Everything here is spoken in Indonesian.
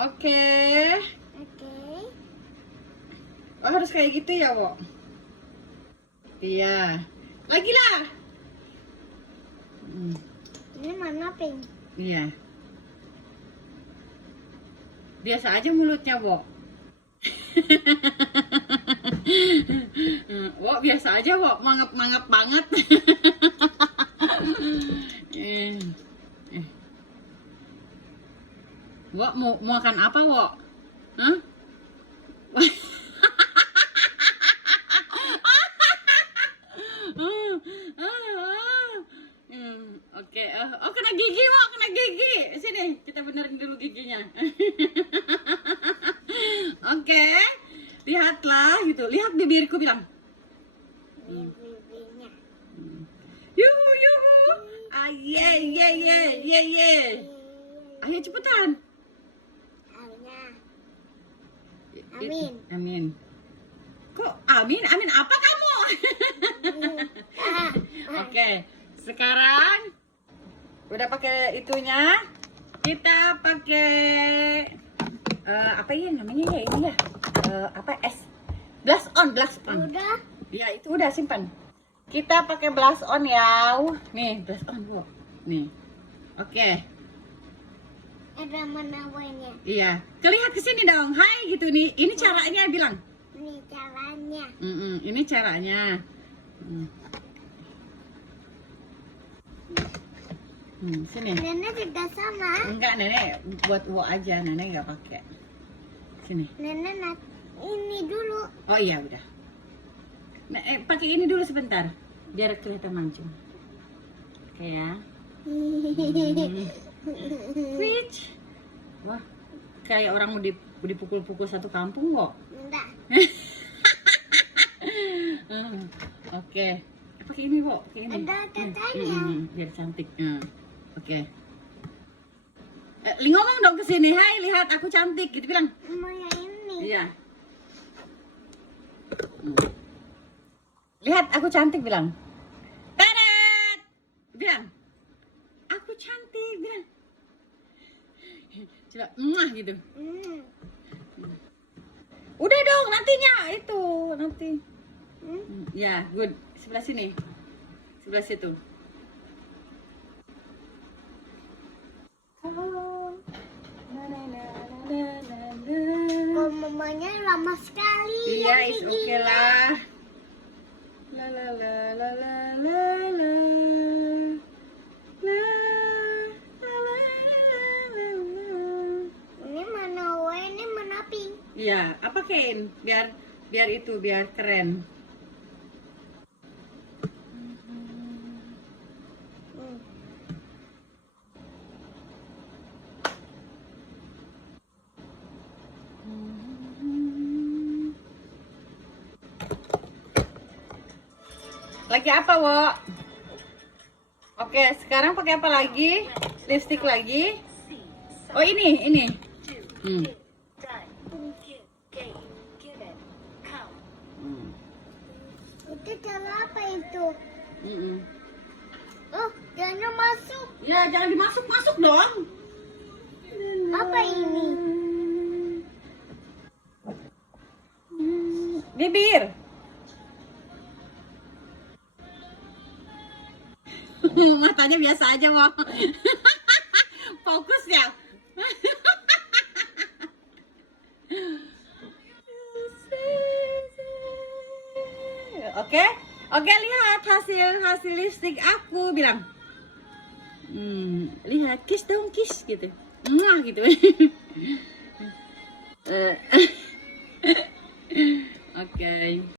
Oke. Oke. Oh, harus kayak gitu ya, Wo? Iya. Lagi lah. Ini mana pink? Iya. Biasa aja mulutnya, Wo. Wo, biasa aja, Wo. Mangap-mangap banget. Wo, mau makan apa, Wo? Hah? Oke, oh kena gigi, Wo, kena gigi. Sini, kita benerin dulu giginya. Oke, lihatlah gitu. Lihat bibirku bilang. Bibirnya. Yuhu, yuhu. Ah, ye, ye, ye, ye, ye. Ayo cepetan. Amin. Amin. Kok amin? Amin apa kamu? Oke, sekarang udah pakai itunya. Kita pakai apa ya namanya ya ini ya? Apa es? Blush on. Udah. Ya itu udah simpan. Kita pakai blush on ya. Nih blush on Bu. Nih. Oke. Ada menawanya. Iya. Kelihat ke sini dong. Hai gitu nih. Ini caranya bilang. Ini caranya. Ini caranya. Sini. Nenek juga sama. Enggak, nenek buat Wo aja. Nenek nggak pakai. Sini. Nenek ini dulu. Oh iya udah. Nah, pakai ini dulu sebentar. Biar kelihatan mancung. Oke ya. Switch. Wah, kayak orang mau dipukul-pukul satu kampung kok. Enggak. Oke. Pakai ini kok, pakai ini. Ada katanya. Biar cantik. Oke. Ngomong dong ke sini. Hai, lihat aku cantik gitu bilang. Mau yang ini. Iya. Lihat aku cantik bilang. Tadat. Bilang. Aku cantik bilang. Coba gitu. Udah dong nantinya itu nanti. Ya, good. Sebelah sini. Sebelah situ. Kok mamanya lama sekali. Iya, yang is giginya. okay lah. La la la la la la la. La la la la la. Ini mana W, ini mana pink. Iya, apa Ken? Biar itu biar keren. Lagi apa, Wo? Oke, sekarang pakai apa lagi? Lipstick lagi? Oh, ini. Itu cara apa itu? Mm-mm. Oh, jangan masuk. Ya, jangan dimasuk-masuk dong. Apa ini? Bibir. Matanya biasa aja, Wo. Fokus ya. Oke, lihat hasil lipstick aku bilang. Lihat, kiss dong, kiss gitu. Gitu. Oke.